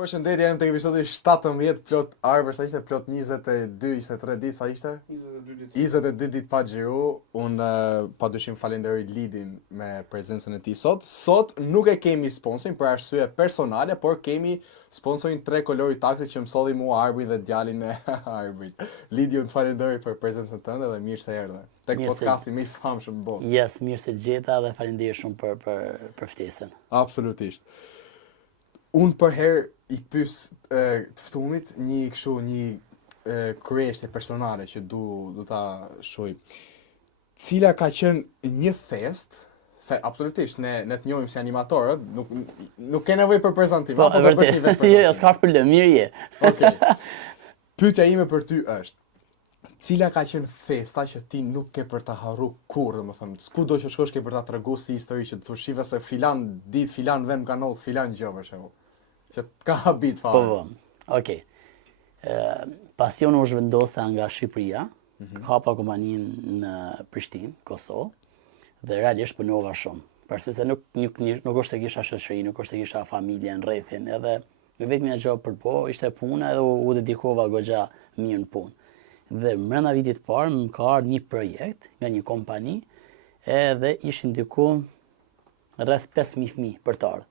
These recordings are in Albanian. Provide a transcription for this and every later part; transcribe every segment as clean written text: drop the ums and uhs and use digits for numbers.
Përshëndetje, jam tek episodi 17 plot arbër, sa ishte plot 22, 23 ditë, sa ishte? 22 ditë. 22 ditë pa xhiru. Unë padyshim falenderoj Lidin me prezencën e tij sot. Sot nuk e kemi sponsorin për arsye personale, por kemi sponsorin 3 kolori taksi që më solli mua Arbri dhe djalin e Arbrit. Lidi, unë të falenderoj për prezencën tënde dhe mirë se erdhe. Tek podcasti më i famshëm bot. Yes, mirë se gjeta dhe faleminderit shumë për ftesën. Absolutisht. Unë për herë i pys të ftumit një kryeshtje personale që du ta shoj. Cila ka qenë një fest, se absolutisht ne të njohim si animatorët, nuk ke nevojë për prezantim, Po, apo do bësh një vetë jo, s'ka problem, mirë je. Okej. Pyetja ime për ty është, cila ka qenë festa që ti nuk ke për ta harru kurrë, domethënë, s'kudo që shkosh ke për ta treguar si histori që të thosh shiva se filan ditë, filan vend ka ndodhur filan gjë për shembull. Që ka habit fare. Po, okej. Pasion u zhvendosa nga Shqipëria, hapa kompaninë në Prishtinë, Kosovë, dhe realisht punova shumë. Për se nuk është se kisha shoqëri, nuk është se kisha familje në rrethin, edhe vetëm gjë për ishte puna edhe u dedikova goxha mirë në punë. Dhe brenda vitit të parë më ka ardhur një projekt nga një kompani, edhe ishin diku rreth 5.000 fëmijë për të ardhur.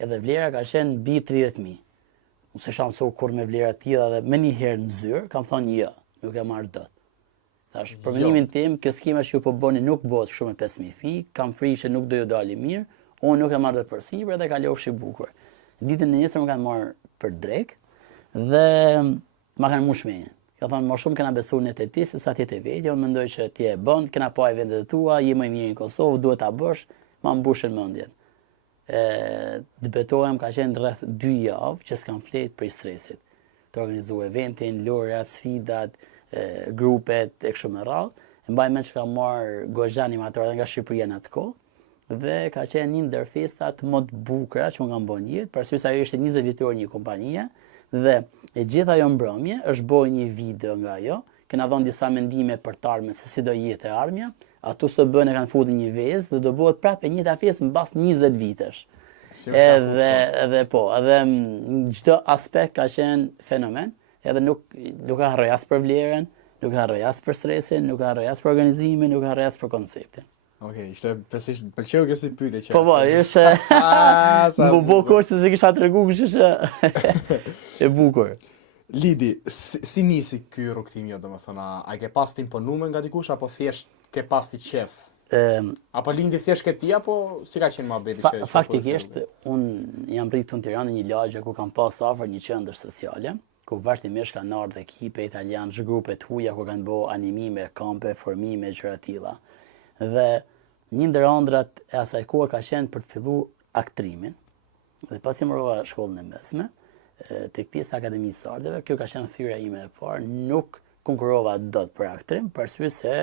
Edhe vlera ka qenë mbi 30.000. Unë s'e sham kur me vlera të tilla dhe më një herë në zyrë kam thënë jo, nuk e marr dot. Thash, për mendimin tim, kjo skema që ju po bëni nuk bëhet kështu me 5.000 fëmijë, kam frikë që nuk do ju dali mirë, unë nuk e marr dot përsipër dhe kalofshi i bukur. Ditën e nesër më kanë marrë për drek dhe ma kanë mbush menjen. Ka thënë, më shumë kena besuar në ti se sa ti e vetë, unë mendoj që ti e bën, kena pa eventet e tua, je më i mirë në Kosovë, duhet ta bësh, ma mbushën mendjen. Debetohem ka qenë rreth 2 javë që s'kam flet për stresit. Të organizoj eventin, lorat, sfidat, grupet e kështu me radhë. Mbaj mend që kam marrë goxha animatorë nga Shqipëria në atë kohë dhe ka qenë një ndër festat më të bukura që unë kam bën jetë, për arsye se ajo ishte 20 vjetor një kompanie dhe e gjithë ajo mbrëmje është bërë një video nga ajo. Kena dhënë disa mendime për të ardhmen se si do jetë e ardhmja. Ato së bën e kanë futur një vezë dhe do bëhet prapë e njëjta festë mbas 20 vitesh. Edhe çdo aspekt ka qenë fenomen, edhe nuk ka harroj as për vlerën, nuk ka harroj as për stresin, nuk ka harroj as për organizimin, nuk ka harroj as për konceptin. Okej, pëlqeu kjo si pyetje që. Po, ishte bukur se kisha treguar kështu që e bukur. Lidi, si nisi ky rrugtim jo, domethënë, a ke pas të imponuar nga dikush apo thjesht ke pas ti qef? Apo lindi thjesht ke ti apo si ka qenë mohabeti që faktikisht unë jam rritur në Tiranë në një lagje ku kam pas afër një qendër sociale, ku vazhdimisht kanë ardhur ekipe italianë, grupe të huaja ku kanë bërë animime, kampe, formime, gjëra të tilla. Dhe një ndër ëndrat e asaj kohe ka qenë për të filluar aktrimin. Dhe pasi mbarova shkollën e mesme, tek pjesa e Akademisë së Arteve, kjo ka qenë thyrja ime e parë, nuk konkurrova dot për aktrim, për arsye se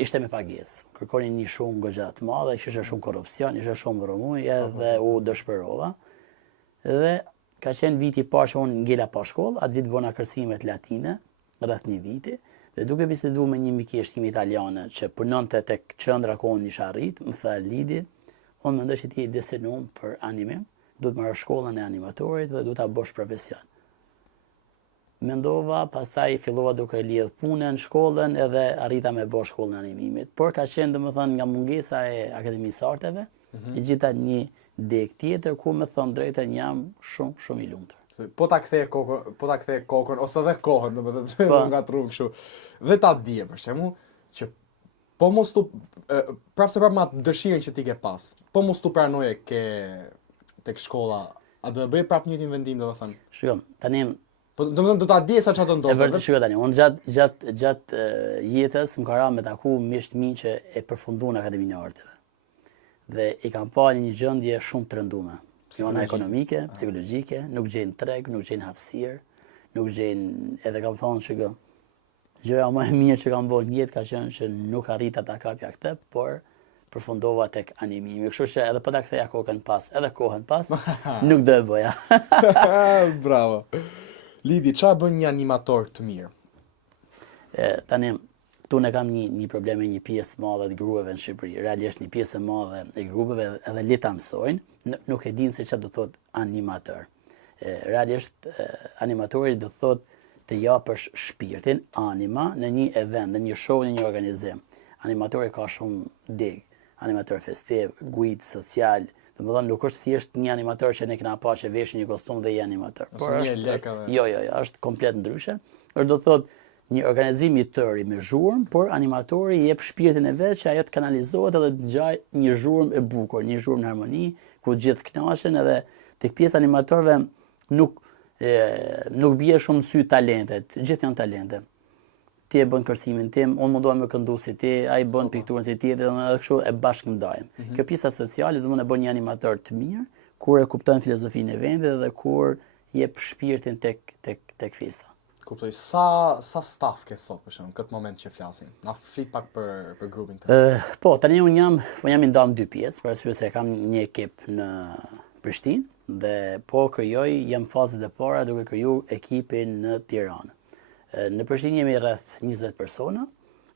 ishte me pagesë. Kërkonin një shumë goxha të madhe, ishte shumë korrupsion, ishte shumë rrëmujë dhe u dëshpërova. Dhe ka qenë viti i parë që unë ngela pa shkollë, atë vit bëna kërcimet latine, rreth një viti, dhe duke biseduar me një mikeshtrim italiane që punonte tek qendra ku unë isha arrit, më tha Lidi, unë mendoj se ti je destinuar për animim, duhet të marrësh shkollën e animatorit dhe duhet ta bësh profesion. Mendova, pastaj fillova duke lidh punën, shkollën edhe arrita me bë shkollën e animimit. Por ka qenë domethënë nga mungesa e Akademisë së Arteve, e gjeta një deg tjetër ku më thon drejtën jam shumë i lumtur. Po ta kthej kokën ose edhe kohën, domethënë nga trun kështu. Dhe ta dije për shembull që po mos tu prapë me atë dëshirën që ti ke pas. Po mos tu pranoje ke tek shkolla, a do të bëj prapë njëjtin vendim domethënë? Shikoj, tani po domethënë do ta di sa çfarë do ndodhë. E vërtetë shikoj tani, unë gjatë jetës më ka rënë me taku mish të minj që e përfunduan Akademinë e Arteve. Dhe i kam parë një gjendje shumë të rënduar. Psikologike, ekonomike, psikologjike, nuk gjejnë treg, nuk gjejnë hapësirë, nuk gjejnë, edhe kam thonë shikoj. Gjëja më e mirë që kam bërë në jetë ka qenë që nuk arrita ta kapja këtë, por përfundova tek animimi. Kështu që edhe po ta ktheja kokën pas, edhe kohën pas, nuk do e bëja. Bravo. Lidi, çfarë bën një animator të mirë? Tani tu ne kam një problem me një pjesë të madhe të grupeve në Shqipëri. Realisht një pjesë e madhe e grupeve edhe le ta mësojnë, nuk e dinë se çfarë do thotë animator. Realisht animatori do thotë të japësh shpirtin, anima në një event, në një show, në një organizim. Animatori ka shumë deg, animator festiv, guid social. Domethënë nuk është thjesht një animator që ne kena pa që veshin një kostum dhe je animator. Por jo, është komplet ndryshe. Është do thotë një organizim i tërë me zhurmë, por animatori jep shpirtin e vet që ajo të kanalizohet edhe të gjaj një zhurmë e bukur, një zhurmë në harmoni, ku gjithë kënaqen edhe tek pjesa animatorëve nuk bie shumë sy talentet, gjithë janë talente. Ti e bën kërcimin tim, unë mundohem me këndu si ti, ai bën pikturën si ti, dhe edhe kështu e bashkëndajmë. Kjo pjesa sociale do të bën një animator të mirë, kur e kupton filozofinë e vendit dhe kur jep shpirtin tek festa. Kuptoj, sa staff ke sot për shembull, këtë moment që flasim? Na flit pak për grupin të. Po, tani unë jam i ndam dy pjesë, për arsye se kam një ekip në Prishtinë dhe po jam fazat e para duke kriju ekipin në Tiranë. Në Prishtinë jemi rreth 20 persona,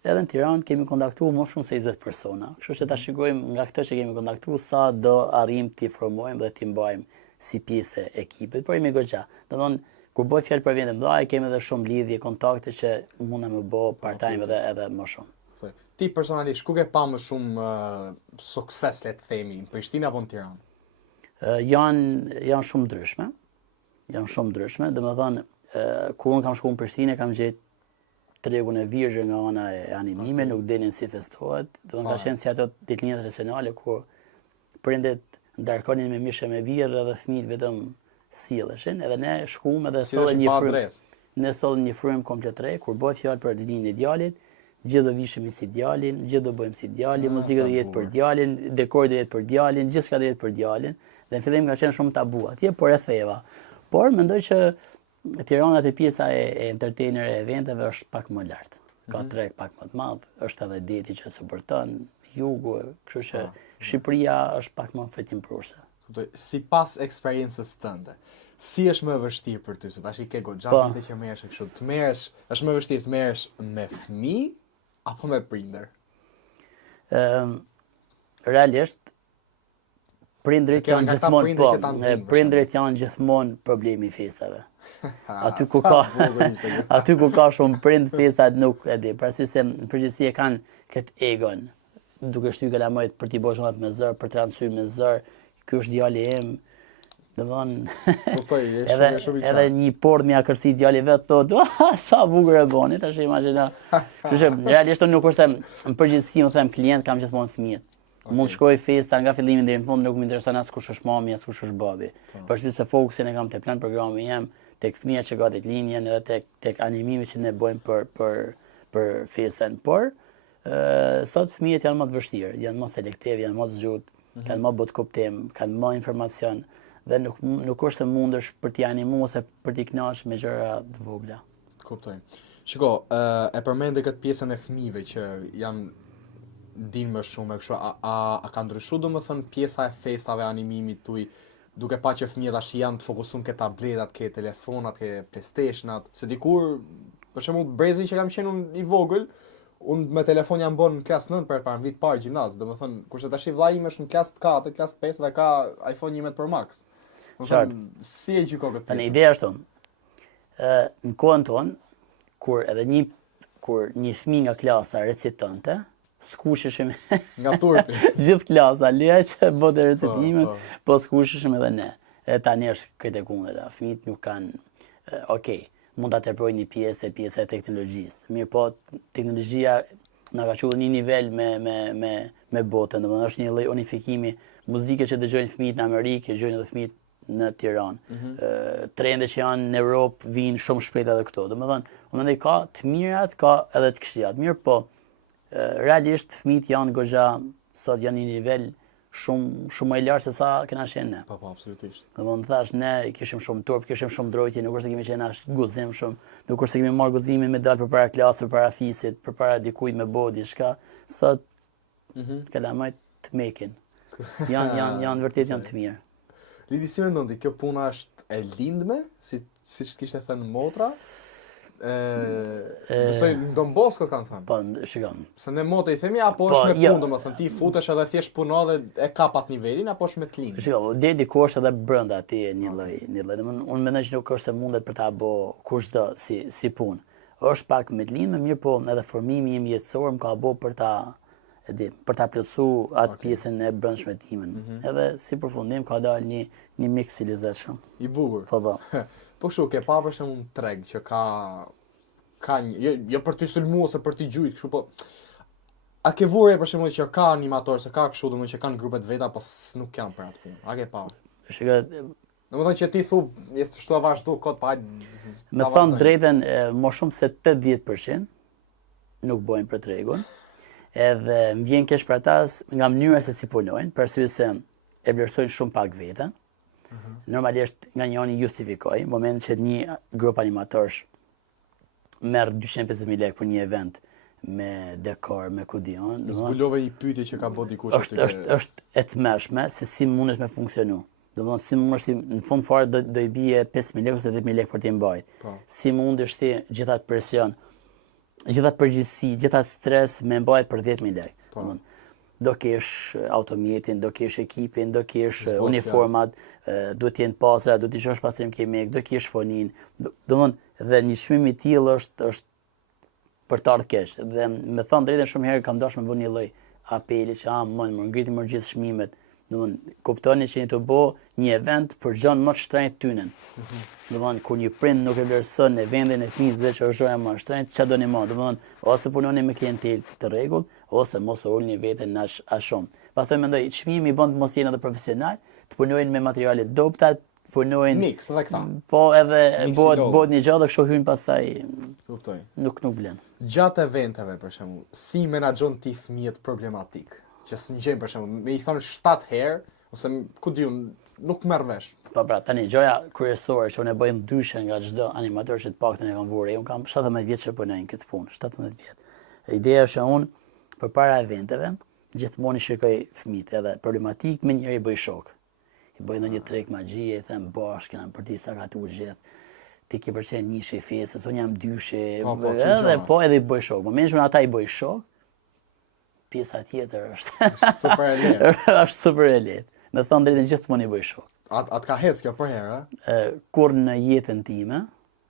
edhe në Tiranë kemi kontaktuar më shumë se 20 persona. Kështu që ta shikojmë nga këtë që kemi kontaktuar sa do arrijmë t'i formojmë dhe t'i mbajmë si pjesë e ekipit, por jemi goxha. Domthonë, kur bëj fjalë për vende mëdha, kemi edhe shumë lidhje, kontakte që mund na më bë part-time edhe më shumë. Ti personalisht ku ke pa më shumë sukses, le të themi, në Prishtinë apo në Tiranë? Janë shumë ndryshme. Domethënë, kur unë kam shkuar në Prishtinë, kam gjetë tregun e virgjë nga ana e animime, nuk dinin si festohet. Domethënë ka qenë si ato ditëlindjet tradicionale kur prindet ndarkonin me mishë me birrë dhe fëmijët vetëm silleshin, edhe ne shkuam edhe sollën një frymë. Ne sollën një frymë komplet re, kur bëhet fjalë për ditën e djalit, gjithë do vishemi si djalin, gjithë do bëjmë si djalin, muzika do jetë për djalin, dekori do jetë për djalin, gjithçka do jetë për djalin. Dhe në fillim ka qenë shumë tabu atje, por e theva. Por mendoj që Tirana te pjesa e entertainer e eventeve është pak më lart. Ka treg pak më të madh, është edhe deti që suporton, jugu, kështu që Shqipëria është pak më fetimprurse. Sipas eksperiencës tënde, si është më vështirë për ty, se tash i ke goxha vite që merresh kështu, është më vështirë të merresh me fëmijë apo me prindër? Realisht prindrit janë gjithmonë problemi i festave. Aty ku ka shumë prind, festat nuk e di. Pra si se në përgjithësi e kanë këtë egon, duke shtyr kalamajt për t'i bërë shumë me zër, për t'i ranë syr me zër, ky është djali im. Edhe një port me akërsi djali vet thotë, sa bukur e boni, tash imagjino. Kështu që realisht nuk është në përgjithësi, unë them klient kam gjithmonë fëmijët. Mund shkoj festa nga fillimi deri në fund, nuk më intereson as kush është mami, as kush është babi. Përveç se fokusin e kam te plan programi jam tek fëmijët që ka tek linjen edhe tek animimi që ne bëjmë për festën. Por sot fëmijët janë më të vështirë, janë më selektiv, janë më të zgjut, kanë më bot kuptim, kanë më informacion dhe nuk është se mundesh për t'i animuar ose për t'i kënaqur me gjëra të vogla. Kuptoj. Shiko, e përmendë këtë pjesën e fëmijëve që janë din më shumë kështu, a ka ndryshuar domethënë pjesa e festave, animimit tuaj, duke pa që fëmijët tash janë të fokusuar ke tabletat, ke telefonat, ke PlayStationat, se dikur për shembull brezi që kam qenë unë i vogël, unë me telefon jam bën në klasë 9 për vit parë gjimnaz, domethënë kurse tash vllai im është në klasë 4, klasë 5 dhe ka iPhone 11 Pro Max. Domethënë si e gjykon këtë? Tani ideja është në kohën tonë kur një fëmijë nga klasa recitonte, skuqeshim nga turpi. Gjithë klasa leja që bëte recitimin, po skuqeshim edhe ne. E tani është këtë e kundëra. Fëmijët nuk kanë, mund ta tepërojnë një pjesë e teknologjisë. Mirë po, teknologjia na ka çuar një nivel me botën, domethënë është një lloj unifikimi muzike që dëgjojnë fëmijët në Amerikë, dëgjojnë edhe fëmijët në Tiranë. Trendet që janë në Europë vijnë shumë shpejt edhe këto. Domethënë, unë mendoj ka të mirat, ka edhe të këqijat. Mirë po, realisht fëmijët janë goxha sot janë në një nivel shumë më i lartë se sa kena qenë ne. Po, absolutisht. Domethënë thash ne kishim shumë turp, kishim shumë drojtje, nuk është se kemi qenë as guzim shumë, nuk është se kemi marrë guzimin me dal përpara klasës, përpara fisit, përpara dikujt me bë diçka. Sot kalamajt të mekin. Janë vërtet janë të mirë. Lidi, si mendon ti, kjo puna është e lindme, siç kishte thënë motra? besoj në Don Bosco kanë thënë. Po, shikon. Se në motë i themi apo është me punë, domethënë ti futesh edhe thjesht puno dhe e kap atë nivelin apo është me t'lin. Shikon, deri diku është edhe brenda atij një lloj. Domethënë unë mendoj që nuk është se mundet për ta bë kushdo si punë. Është pak me t'lin, më mirë po edhe formimi im jetësor më ka bë për ta plotësuar atë pjesën e brendshme timen. Edhe si përfundim ka dalë një mix i lezetshëm. I bukur. Po. Po kështu, ke pa për shembull një treg që ka një, jo për t'i sulmu ose për t'i gjujt, kështu po. A ke vurje për shembull që ka animator, se ka kështu domethënë që kanë grupet veta, po nuk janë për atë punë. A ke pa? Shikoj, domethënë që ti thu, çto vazhdo kot pa. Me thënë drejtën, më shumë se 80% nuk bojnë për tregun. Edhe më vjen keq për ata nga mënyra se si punojnë, për arsye se e vlerësojnë shumë pak veten. Normalisht nga njëri justifikoj, në momentin që një grup animatorësh merr 250.000 lekë për një event me dekor, me kudion, zbulove i pyetje që ka bë dikush është e tmerrshme se si mundesh me funksionu. Domethënë si mundesh ti në fund fare do i bie 5.000 lekë ose 10.000 lekë për t'i mbajtur. Si mundesh ti gjithatë presion, gjithatë përgjegjësi, gjithatë stres me mbajt për 10.000 lekë. Domethënë do kesh automjetin, do kesh ekipin, do kesh uniformat, do t'jenë pasra, do t'i qosh pastrim kimik, do kesh fonin. Domethënë dhe një çmim i tillë është për të ardhur keq. Dhe me thënë drejtën shumë herë kam dashur me bën një lloj apeli që më ngritim më gjithë çmimet. Domethënë kuptoni që jeni të bë një event për gjën më të shtrenjtë tynen. Domethënë kur një prind nuk e vlerëson në vendin e fëmijëve që është më shtrenjtë, ç'a doni më? Domethënë ose punoni me klientelë të rregullt, ose mos ulni veten as shumë. Pastaj mendoj çmimi i bën të mos jeni edhe profesional, të punojnë me materiale të dobta, punojnë mix edhe këta. Po edhe bëhet një gjë dhe kështu hyn pastaj. Kuptoj. Nuk vlen. Gjatë eventeve për shembull, si menaxhon ti fëmijët problematik? Që s'ngjejnë për shembull, me i thonë 7 herë ose ku diun, nuk merr vesh. Po pra, tani gjëja kryesore që unë e bëj ndryshe nga çdo animator që të paktën e kam vurë. Unë kam 17 vjet që punoj këtë punë, 17 vjet. Ideja është që unë përpara eventeve gjithmonë i shikoj fëmijët edhe problematik me njëri bëj shok. I bëj ndonjë treg magjie, i them bashkë për ti sa ka tu gjithë. Ti ke përcjell nishi i festës, unë jam dyshi, edhe i bëj shok. Momentin që ata i bëj shok, pjesa tjetër është super e lehtë. Është super e lehtë. Me thënë drejtën gjithmonë i bëj shok. Atë ka hec kjo për herë, kur në jetën time,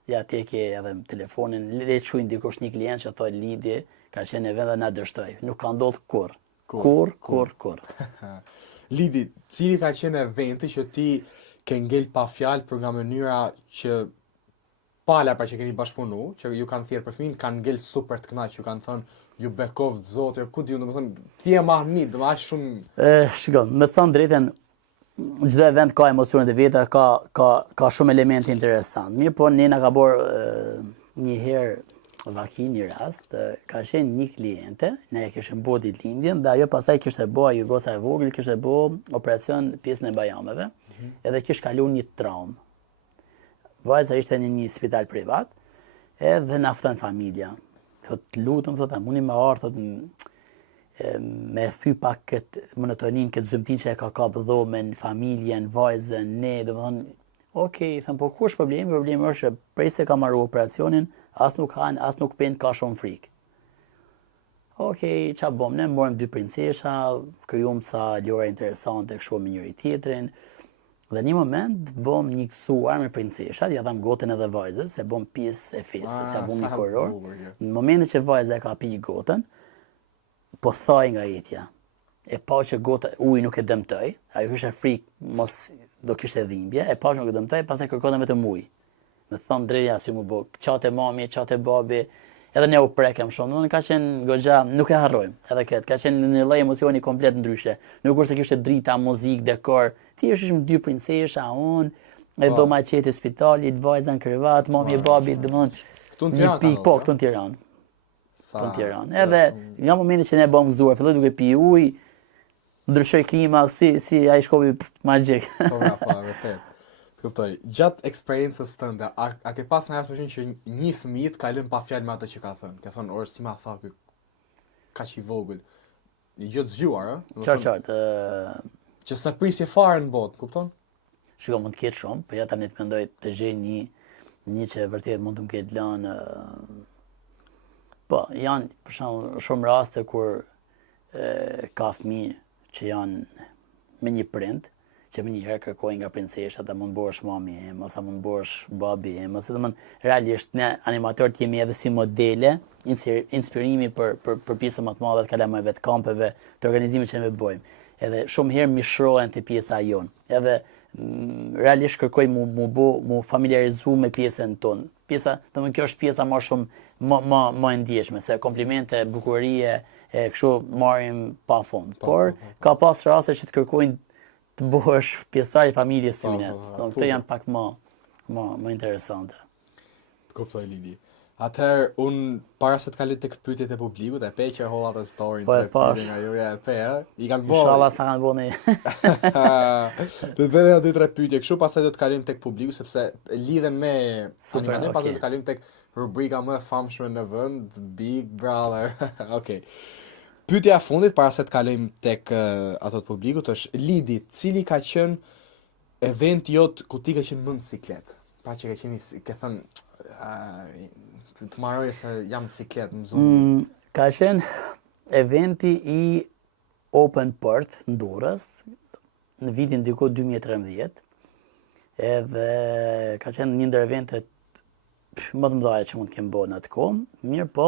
ja ti ke edhe telefonin, le të shojnë dikush një klient që thotë lidhje, ka qenë event dhe na dështoj. Nuk ka ndodhur kurr. Kur. Lidi, cili ka qenë eventi që ti ke ngel pa fjalë për nga mënyra që pala pra që keni bashkëpunu, që ju kanë thirrë për fëmijë, kanë ngel super të kënaq, ju kanë thënë ju bekovt zotë, ku diun, domethënë ti je mahmit, do aq shumë. Shikoj, me thënë drejtën, çdo event ka emocionet e veta, ka shumë elemente interesante. Mirë, po ne na ka bërë një herë vaki një rast, ka qenë një kliente, ne e kishim bërë ditëlindjen, dhe ajo pastaj kishte bërë ajo goca e vogël, kishte bërë operacion pjesën e bajameve, edhe kishte kaluar një traumë. Vajza ishte në një spital privat, edhe na fton familja. Thot lutem, thot a mundi më ardh, thot me thy pak këtë monotonin, këtë zymtin që e ka kapë dhomën, familjen, vajzën, ne, domethënë, okej, them po kush problemi? Problemi është që prej se ka marrë operacionin, as nuk han, as nuk pen, ka shumë frikë. Okej, ç'a bëm? Ne morëm 2 princesha, krijuam sa lojra interesante kështu me njëri tjetrin. Dhe një moment bëm një gëzuar me princeshat, ja dham gotën edhe vajzës, se bëm pjesë e festës, se bëm një koror. Në momentin që vajza e ka pi gotën, po thaj nga jetja. E pa që gota uji nuk e dëmtoi, ajo kishte frikë mos do kishte dhimbje, e pa që nuk e dëmtoi, pastaj kërkonte vetëm ujë. Me thon drejja si mu bë, çate mami, çate babi, edhe ne u prekëm shumë. Domethënë ka qenë goxha, nuk e harrojmë. Edhe këtë, ka qenë një lloj emocioni komplet ndryshe. Nuk është se kishte drita, muzikë, dekor. Thjesht ishim 2 princesha, unë, e do maqeti spitalit, vajza në krevat, mami e babi, domethënë një pikë po këtu në Tiranë. Këtu në Tiranë. Edhe nga momenti që ne bëm gëzuar, filloi duke pi ujë, ndryshoi klima, si ai shkopi magjik. Po, vërtet. Kuptoj. Gjatë eksperiencës tënde, a ke pas në jashtëm që një fëmijë ka lënë pa fjalë me atë që ka thënë? Ka thonë, "Or si ma tha ky kaq i vogël." Një gjë të zgjuar, ë? Qartë. Që s'na prisje fare në botë, kupton? Shiko, mund të ketë shumë, po ja tani të mendoj të gjej një që vërtet mund të më ketë lënë. Po, janë për shembull shumë raste kur ka fëmijë që janë me një prind, që më njëherë kërkojnë nga princesha ta mund bësh mami im, ose mund bësh babi im, ose realisht ne animatorët jemi edhe si modele, inspirimi për pjesën më të madhe të kalamajve, të kampeve, të organizimit që ne bëjmë. Edhe shumë herë mishrohen te pjesa jonë. Edhe realisht kërkoj mu familiarizu me pjesën tonë. Pjesa, domethënë kjo është pjesa më shumë më e ndjeshme, se komplimente, bukurie, kështu marrim pa fund. Por ka pas raste që të kërkojnë të bëhesh pjesëtar i familjes tyne. Këto janë pak më interesante. Të kuptoj Lidi. Atëherë, para se të kaloj tek pyetjet e publikut, e pe që holla të story Po e pash. nga juja e pe, i kanë bërë. Inshallah s'na kanë bënë. Do të bëjmë 2-3 pyetje kështu, pastaj do të kalojmë tek publiku sepse lidhen me animatin, pastaj do të kalojmë tek rubrika më e famshme në vend, Big Brother. Okej. Pyetja e fundit para se të kalojmë tek ato të publikut është Lidi, cili ka qenë eventi jot ku ti ke qenë më në ciklet? Pra që ke thënë të marroj se jam në ciklet, më zonë. Ka qenë eventi i Open Port në Durrës në vitin diku 2013. Edhe ka qenë një ndër eventet më të mëdha që mund të kem bërë në atë kohë. Mirë po,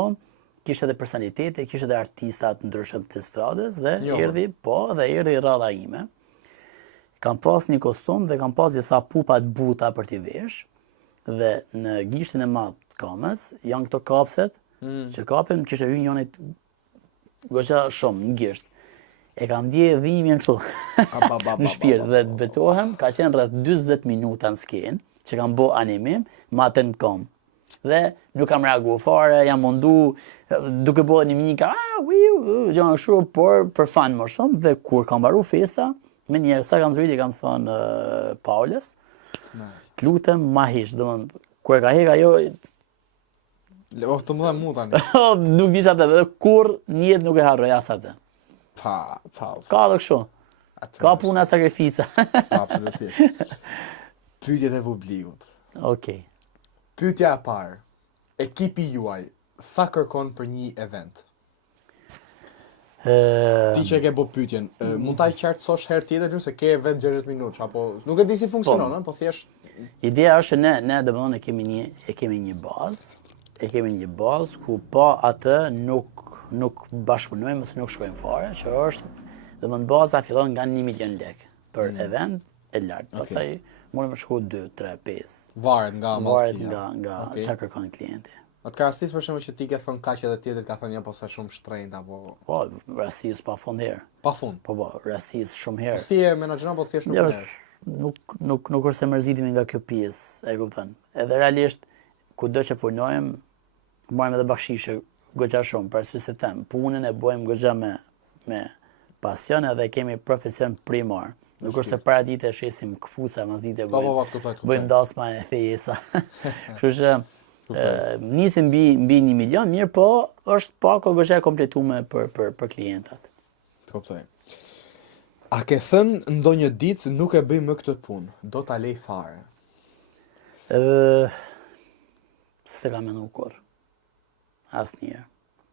kishte edhe personalitete, kishte edhe artista të ndryshëm të estradës dhe erdhi rradha ime. Kam pas një kostum dhe kam pas disa pupa të buta për t'i vesh. Dhe në gishtin e madh të kamës janë këto kapset që kapen kishte hyrë njëri goxha shumë në gisht. E kam ndje dhimbjen kështu në shpirt dhe të betohem, ka qenë rreth 40 minuta në skenë që kam bë animim me atë në kam. Dhe nuk kam reaguar fare, jam mundu duke bërë një mika, gjëna kështu, por për fan më shumë. Dhe kur kam mbaruar festa, me njerë sa kam zbriti kam thënë Paulës, të lutem ma hish, domethënë kur e ka hek ajo të më dhe mu tani. nuk disha atë, dhe kur një jetë nuk e harroj as atë. Ka dhe kështu. Ka puna sakrifica. Absolutisht. Pyetjet e publikut. Okej. Pyetja e parë. Ekipi juaj sa kërkon për një event? Ti që e ke bë pyetjen, mund ta qartësosh herë tjetër nëse ke event 60 minutë apo nuk e di si funksionon, po thjesht ideja është ne domethënë e kemi një bazë. E kemi një bazë ku pa atë nuk bashkëpunojmë ose nuk shkojmë fare, që është domethënë baza fillon nga 1 milion lekë për event e lartë. Pastaj mundem të shkoj 2, 3, 5. Varet nga nga çfarë kërkon klienti. Atë ka rastis për shembull që ti ke thënë kaq edhe tjetër ka thënë ja po sa shumë shtrenjtë apo po rastis pafund herë. Pafund. Po rastis shumë herë. Si e menaxhon apo thjesht nuk është se mërzitemi nga kjo pjesë, e kupton. Edhe realisht kudo që punojmë, marrim edhe bakshishe goxha shumë, për arsye se them, punën e bëjmë goxha me pasion edhe kemi profesion primar. Nuk është se para dite shesim këpusa, mas dite bëjmë dasma e fejesa. Kështu që nisim mbi 1 milion, mirë po është pak o goxha e kompletuar për klientat. Kuptoj. A ke thënë ndonjë ditë nuk e bëj më këtë punë, do ta lej fare? Se kam menduar kur. Asnjëherë.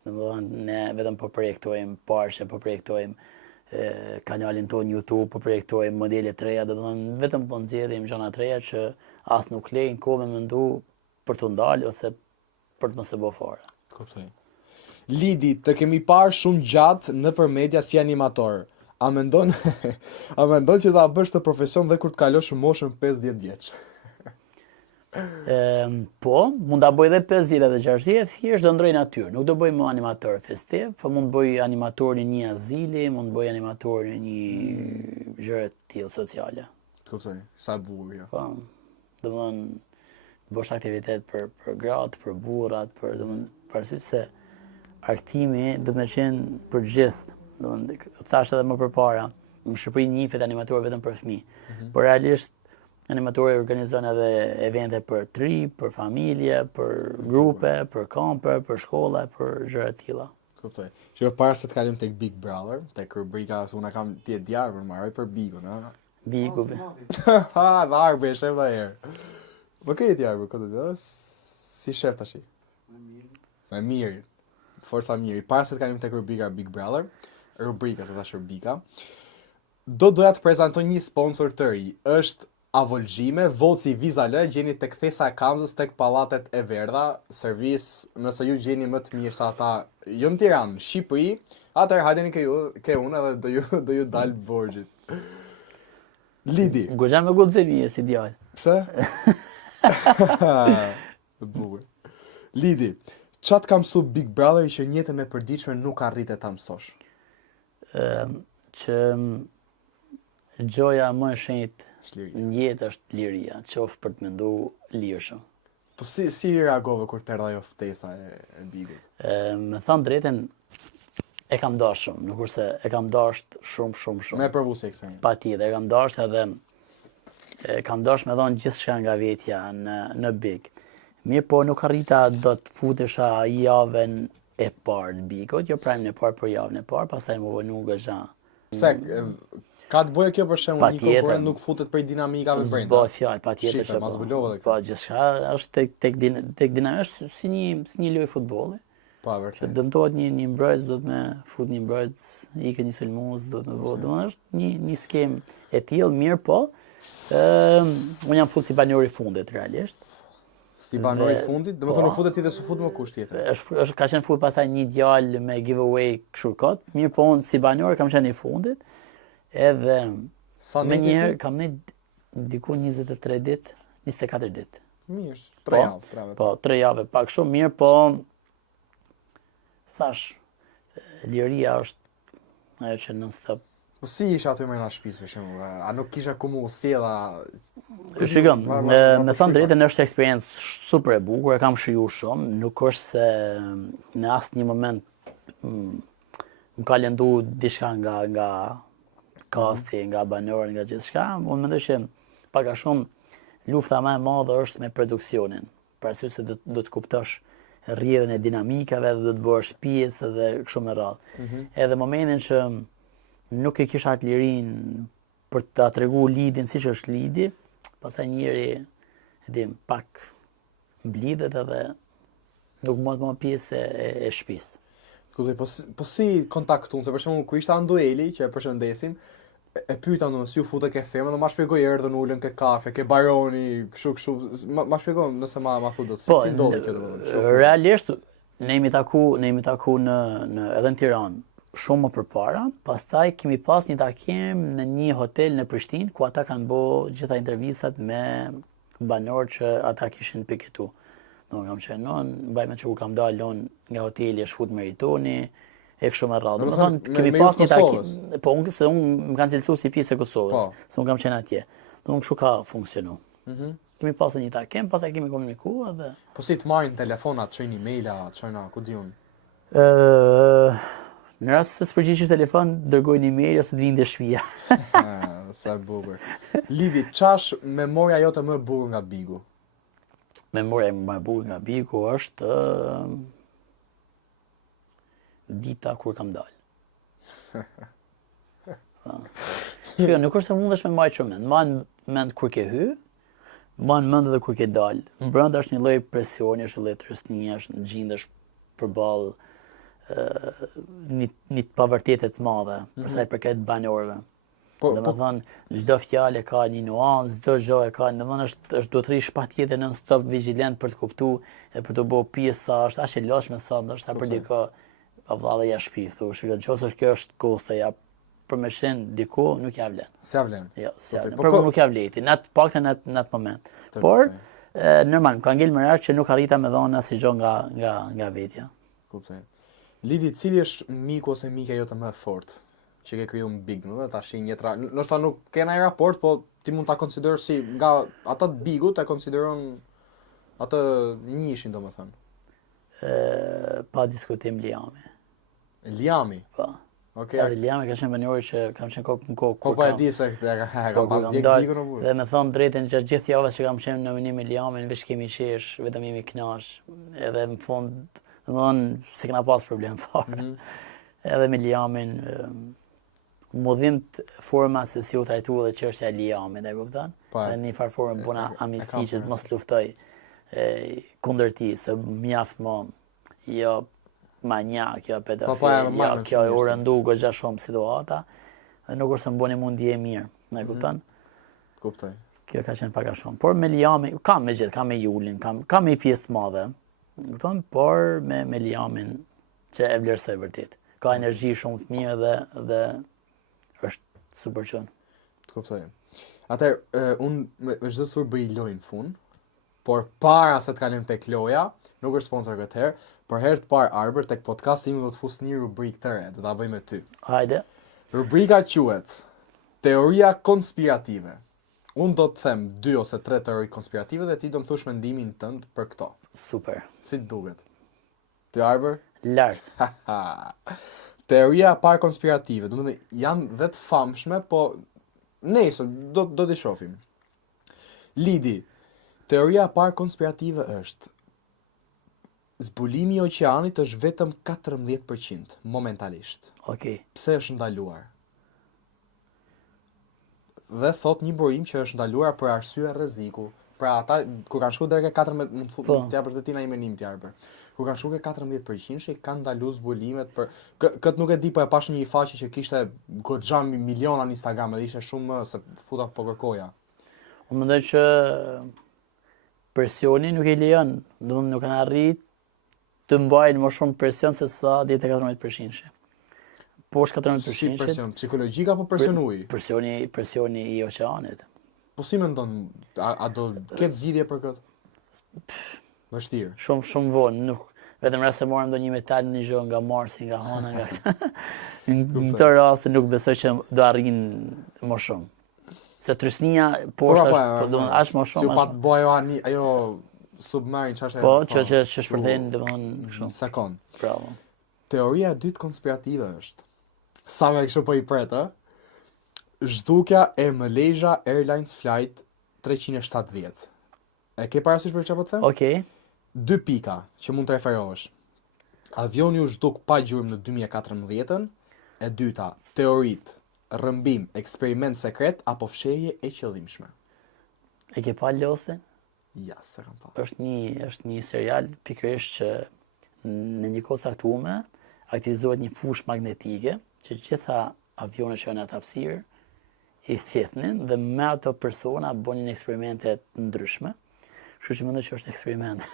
Domethënë ne vetëm po projektojmë Porsche, po projektojmë kanalin tonë YouTube, po projektojmë modele të reja, domethënë vetëm po nxjerrim gjëra të reja që as nuk lejnë kohë me mendu për të ndalë ose për të mos e bërë fare. Kuptoj. Lidi, të kemi parë shumë gjatë nëpër media si animator. A mendon që ta bësh të profesion dhe kur të kalosh moshën 50 vjeç? Po, mund ta bëj edhe 50 edhe 60, thjesht do ndroj natyrë. Nuk do bëj më animator festiv, po mund bëj animator në një azili, mund bëj animator në një gjëre të tilla sociale. Kuptoj, sa bukur. Po. Domethënë bësh aktivitet për gratë, për burrat, domethënë për arsye se artimi do të qenë për gjithë. Domethënë thash edhe më përpara, në Shqipëri njihet animator vetëm për fëmijë. Por realisht animatori organizon edhe evente për tri, për familje, për grupe, për kampe, për shkolla, për gjëra të tilla. Kuptoj. Që para se të kalim tek Big Brother, tek rubrika se una kam ti e djarë për marroj për Bigun, ha? Bigu. Ha, dharbe, shem dhe herë. Më këtë jarë, këtë si shef tash. Me mirë. Forca mirë. Para se të kalim tek rubrika Big Brother, rubrika se tash rubrika. Doja të prezantoj një sponsor të ri. Është Avolgjime, Voci Vizale, gjeni tek Thesa e Kamzës, tek Pallatet e Verdha, servis nëse ju gjeni më të mirë sa ata, jo në Tiranë, Shqipëri, atëherë hajdeni ke unë edhe do ju dal borxhit. Lidi. Goxha me guximi si djalë. Pse? Bukur. Lidi, çat ka mësu Big Brother që në jetën e përditshme nuk arritet ta mësosh? Që gjoja më e shenjtë Çliria. në jetë është liria, qoftë për të mendu lirshëm. Po si reagove kur të erdha ajo ftesa e Bigut? Me thënë drejtën, e kam dashur shumë, nuk është se e kam dashur shumë. Me provu se eksperiencë. Patjetër, e kam dashur edhe kam dashur me dhënë gjithçka nga vetja në Big. Mirë po nuk arrita do të futesha javën e parë të Bigut, jo prajmën e parë, por javën e parë, pastaj më vënu goxha. Pse? Ka të bëjë kjo për shembull një Patjetër. konkurrent nuk futet prej dinamikave brenda. Zbohet fjalë, patjetër Shifre, ma zbulove dhe po gjithçka është tek dinamika, është si një lojë futbolli. Po, Që vërtet. dëmtohet një mbrojtës, do të me fut një mbrojtës, ikë një sulmues, do të me bëhet. Domethënë është një skemë e tillë, mirë po. Unë jam fut si banori i fundit realisht. Si banori i Dhe- fundit, po. domethënë nuk futet ti dhe su fut më kush tjetër. Është ka qenë fut pastaj një djalë me giveaway kështu kot. Mirë po unë si banor kam qenë i fundit. Edhe Sa me ne njerë kam ne diku 23 ditë, 24 ditë. mirë, Po, 3 javë, 3 javë. Po, 3 javë pak shumë mirë, po thash, liria është ajo që non-stop. Po si isha aty më në shtëpi për shembull? A nuk kisha ku mu sjella? Shikëm, Ma me thënë përshkruaj. drejtën është eksperiencë super e bukur, e kam shijuar shumë, nuk është se në asnjë moment më ka lëndu diçka nga kasti, nga banorë, nga gjithçka. Unë mendoj që pak a shumë lufta më e madhe është me produksionin. Për arsye se do të kuptosh rrjedhën e dinamikave dhe do të bëhesh pjesë dhe kështu me radhë. Edhe momentin që nuk e kisha atë lirinë për ta treguar lidin siç është lidi, pastaj njëri pak mblidhet edhe nuk mund të më pjesë e shtëpisë. Kuptoj, po si kontaktun, se për shembull kur ishte Andueli, që e përshëndesim, e pyeta nëse ju futet ke femën, dhe ma shpjegoj erdhën ulën ke kafe, ke baroni, kështu, ma shpjegoj nëse ma thu dot Po, si ndodhi kjo domethënë. realisht ne jemi taku në edhe në Tiranë shumë më përpara, pastaj kemi pas një takim në një hotel në Prishtinë ku ata kanë bërë gjitha intervistat me banorë që ata kishin piketu. Do kam qenë mbaj me që ku kam dalë nga hoteli është fut Meritoni, e kështu me radhë. Do të thonë kemi pas një takim. Po unë më kanë cilësuar si pjesë e Kosovës, se unë kam qenë atje. Do kështu ka funksionu. Kemi pas një takim, pastaj kemi komunikuar dhe Po si të marrin telefonat, çojnë emaila, çojnë ku diun. në rast se s'përgjigjesh telefon, dërgojnë email ose të vinë në shtëpia. Sa bukur. Lidi, çash memoria jote më e bukur nga Bigu? Memoria më e bukur nga Bigu është dita kur kam dalë. Shiko, nuk është se mundesh me majtë shumë mend. Man mend kur ke hy, man mend edhe kur ke dalë. Brenda është një lloj presioni, është një lloj trësnie, është gjendesh përballë një pavërtetë të madhe, për sa i përket banorëve. Domethënë, çdo fjalë ka një nuancë, çdo gjë e ka, domethënë është do të rish patjetër non stop vigjilent për të kuptuar e për të bërë pjesa, është aq e lodhshme sa ndoshta për dikë vallë ja shtëpi, thosh, nëse kjo është kosta ja për me qenë diku nuk ja vlen. S'ja vlen. Jo, s'ja vlen. Por nuk ja vleti, në atë paktën në atë moment. Por normal, ka ngel më radh që nuk arrita me dhënë asnjë gjë nga vetja. Kuptoj. Lidi, cili është miku ose mika jote më e fortë që ke kriju në Big, në dhe tash një jetra, nështë ta nuk kena i raport, po ti mund ta konsiderosh si, nga ata të Bigut e konsideron atë njëshin, do më thënë. Pa diskutim Liami. Liami? Po. Okej. Okay. Liami ka qenë banori që kam qenë kokë në kokë. Po e di se ka pas djek Bigun në burë. Dhe me thonë drejtën që gjithë javës që kam qenë në minim me Liamin, veç kemi qesh, vetëm jemi knash, edhe në fund, dhe më thonë, se kena pas problem fare. Edhe me Liamin, mudhim të forma se si u trajtu dhe çështja e Liamit, e kupton? Po, Dhe një farë formë puna kam amisti që të parasysh. mos luftoj kundër ti, se mjaft më jo manjak, jo Po, pedofil, jo marrën kjo shumë u mirë, rëndu goxha shumë situata, dhe nuk është se më bëni mundi e mirë, e kupton? Kuptoj. Kjo ka qenë paka shumë. Por me Liamin, kam me gjithë, kam me Julin, kam me i pjesë të madhe, e kupton? Por me Liamin që e vlerësoj vërtet. Ka energji shumë të mirë dhe është super qënë. Të kuptoj. Atëherë, unë me çdo sur bëj lojë në fund, por para se të kalim tek loja, nuk është sponsor këtë herë, për herë të parë Arber tek podcasti im do të fus një rubrikë të re, do ta bëj me ty. Hajde. Rubrika quhet Teoria konspirative. Unë do të them 2 ose 3 teori konspirative dhe ti do më thush mendimin tënd për këto. Super. Si të duket? Ty Arber? Lart. Teoria e parë konspirative, do të thënë janë dhe të famshme, po nesër do t'i shohim. Lidi, teoria e parë konspirative është zbulimi i oqeanit është vetëm 14% momentalisht. Okej. Pse është ndaluar? Dhe thot një burim që është ndaluar për arsye rreziku. Pra ata kur kanë shkuar deri ke 14, mund Po. të japësh të tina i menim ti Arber. Kur kanë shkuar ke 14% kanë ndaluar zbulimet për këtë nuk e di, po e pash një faqe që kishte goxha miliona në Instagram dhe ishte shumë se futa po kërkoja. Unë mendoj që presioni nuk e lejon, domethënë nuk kanë arrit të mbajnë më shumë presion se sa dieta 14%. Poshtë 14%. Si presion psikologjik apo presion uji? Presioni i oqeanit. Po si mendon, a do ketë zgjidhje për këtë? Vështirë. Shumë vonë, nuk vetëm rreth se morëm ndonjë metal në gjë nga Marsi, nga Hona, nga në këtë rast nuk besoj që do arrin më shumë. Se trysnia poshtë është, do të as më shumë. Si u pat bojo ajo submarine çfarë? Po, që shpërthejnë domethënë kështu. Në sekond. Bravo. Teoria e dytë konspirative është sa me kështu po i pret, ë? Zhdukja e Malaysia Airlines Flight 370. E ke parasysh për çfarë po të them? Okej. 2 pika që mund të referohesh. Avioni u zhduk pa gjurmë në 2014-ën, e dyta, teorit, rrëmbim, eksperiment sekret apo fshehje e qëllimshme. E ke pa Lostin? Ja, se kam pa. Është një serial pikërisht që në një kohë caktuar aktivizohet një fushë magnetike që gjitha avionet që janë atë hapësirë i thithnin dhe me ato persona bënin eksperimente të ndryshme. Kështu që mendoj që është eksperiment.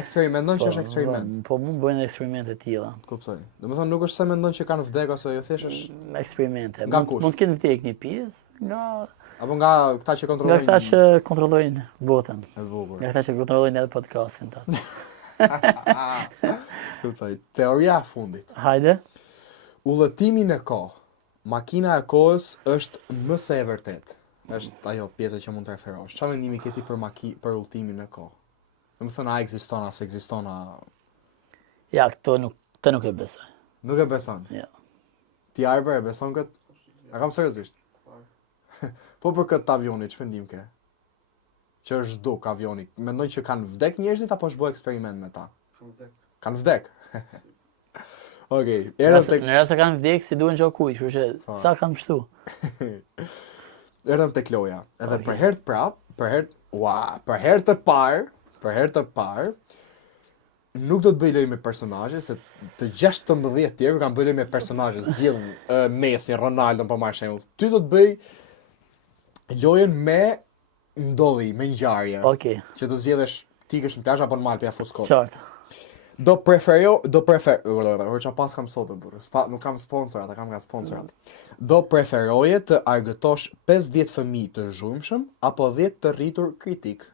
Eksperimenton që është eksperiment. Po mund bëjnë eksperimente të tilla. Kuptoj. Domethënë nuk është se mendon që kanë vdekur ose jo, thjesht është Eksperimente. Nga kush? Mund të kenë vdekë një pjesë apo nga këta që nga kontrollojnë. këta që kontrollojnë botën. E bukur. Nga këta që kontrollojnë edhe podcastin ta. Kuptoj. Teoria e fundit. Hajde. Udhëtimi në kohë. Makina e kohës është më se e vërtet. Është ajo pjesa që mund të referosh. Çfarë mendimi ke ti për udhëtimin në kohë? Domethënë a ekziston as ekziston a Ja, këtë nuk e besoj. nuk e beson. Ja. Ti Arber e beson këtë? A kam seriozisht? Po për këtë avionit, ç'më ndim ke? Që është zhduk avioni. Mendon që kanë vdek njerëzit apo është bë eksperiment me ta? Kanë vdek. Okej, Në rast se kanë vdekë si duhen gjokuj, kështu që sa kanë pështu. Erdhëm tek loja. Edhe Okej. për herë të prap, për herë të parë, nuk do të bëj lojë me personazhe, se të 16 tjerë kanë bëj lojë me personazhe, zgjidh Messi, Ronaldo për marrë shembull. Ty do të bëj lojën me ndodhi, me ngjarje. Okej, Që do zgjedhësh ti kesh në plazh apo në mal për afus kot. qartë. Do pas kam sot burr. Nuk kam sponsorat, kam nga sponsorat. Do preferoje të argëtosh 50 fëmijë të zhurmshëm apo 10 të rritur kritik?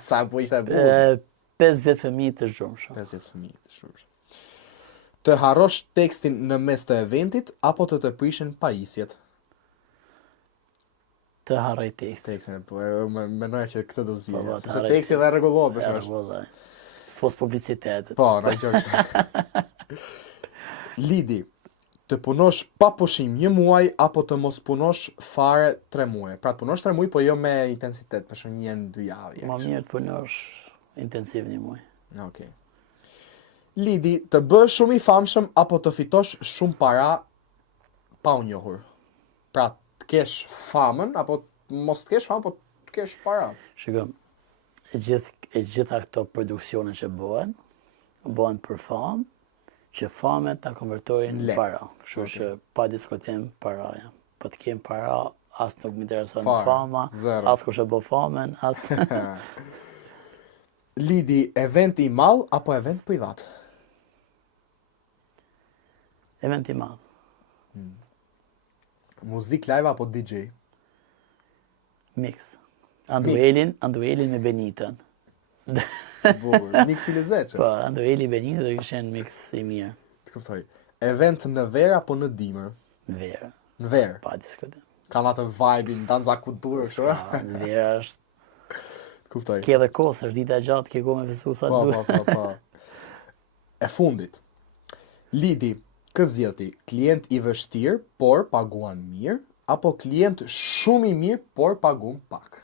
Sa po ishte bukur. 50 fëmijë të zhurmshëm. 50 fëmijë të zhurmshëm. Të harrosh tekstin në mes të eventit apo të prishin pajisjet? Të harroj tekstin. Tekstin, po mendoj që këtë do Po, zgjidhja. të Sepse harroj teksti dhe rregullohet për Ja, shkak. vëllai. Fos publicitetet. Po, në qoftë. Lidi, të punosh pa pushim 1 muaj apo të mos punosh fare 3 muaj. Pra të punosh 3 muaj, po jo me intensitet, për shembull 1-2 javë. Më mirë të punosh intensiv 1 muaj. Okej. Lidi, të bësh shumë i famshëm apo të fitosh shumë para pa u njohur? Pra, të kesh famën apo mos të kesh famën, po të kesh para. Shiko, e gjitha këto produksione që bëhen për famë, që famën ta konvertojnë në para. Kështu që pa diskutim paraja. Po të kem para, as nuk më intereson fama, as kush e bë famën, as Lidi, event i madh apo event privat? Event i madh. Muzik live apo DJ? Mix. Anduelin me Benitën. Bukur, mix i lezetshëm. Po, Andueli Benitën do kishin mix i mirë. Të kuptoj. Event në verë apo në dimër? Në verë. Në verë. Pa diskutim. Kanë atë vibe-in, danza kulturë, kështu. Në verë është... Të kuptoj. Ke dhe kohë, është dita e gjatë, ke kohë me festu sa duhet. Po. E fundit. Lidi, kë zgjidh ti? Klient i vështirë, por paguan mirë, apo klient shumë i mirë, por paguan pak?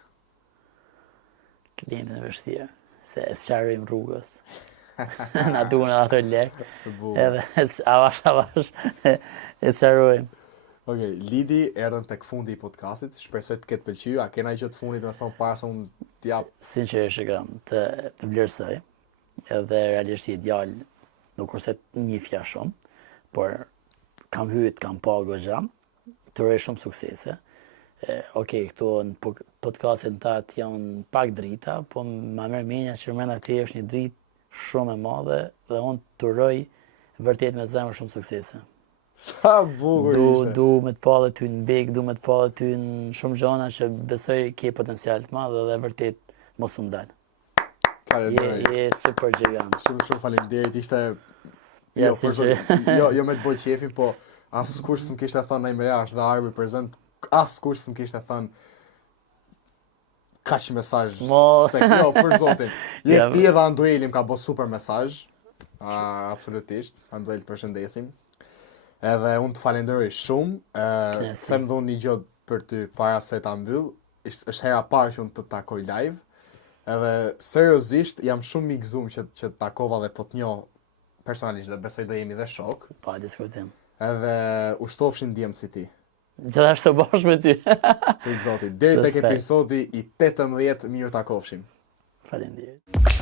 Klientin e vështirë, se e sqarojmë rrugës. Na duhen ato lekë. Edhe avash e sqarojmë. Okej, Lidi, erdhëm tek fundi i podcastit. Shpresoj të ketë pëlqyer. A kena gjë të fundit me thonë para se unë t'jap? Sinqerisht të vlerësoj. Edhe realisht i djalë nuk kurse një fja shumë, por kam hyet, kam pa goxha, të uroj shumë suksese. Okej, këtu në podcastin tat janë pak drita, po ma merr menja që mrenda te është një dritë shumë e madhe dhe unë të uroj vërtet me zemër shumë suksese. Sa bukur ishte. Du me të pa dhe ty në bek, du me të pa dhe ty në shumë gjana që besoj ke potencial të madhe dhe vërtet mos u ndal. Je super gjigant. Shumë faleminderit, ishte Ja, jo me të bëj qefin, po as kush s'm kishte thënë ai më jashtë dhe arbi prezant, as kush s'm kishte thënë kaq mesazh jo, për zotin. Ti edhe Andueli më ka bë super mesazh. Absolutisht. Anduel, përshëndesim. Edhe unë të falenderoj shumë. Them dhun një gjë për ty para se ta mbyll. Është hera parë që unë të takoj live. Edhe seriozisht jam shumë i gëzuar që të takova dhe po të njoh personalisht dhe besoj do jemi dhe shok. Pa diskutim. Edhe u shtofshin djemë si ti. Gjithashtu bashkë me ty. Të zotit. Deri tek episodi i 18, mirë takofshim. Faleminderit.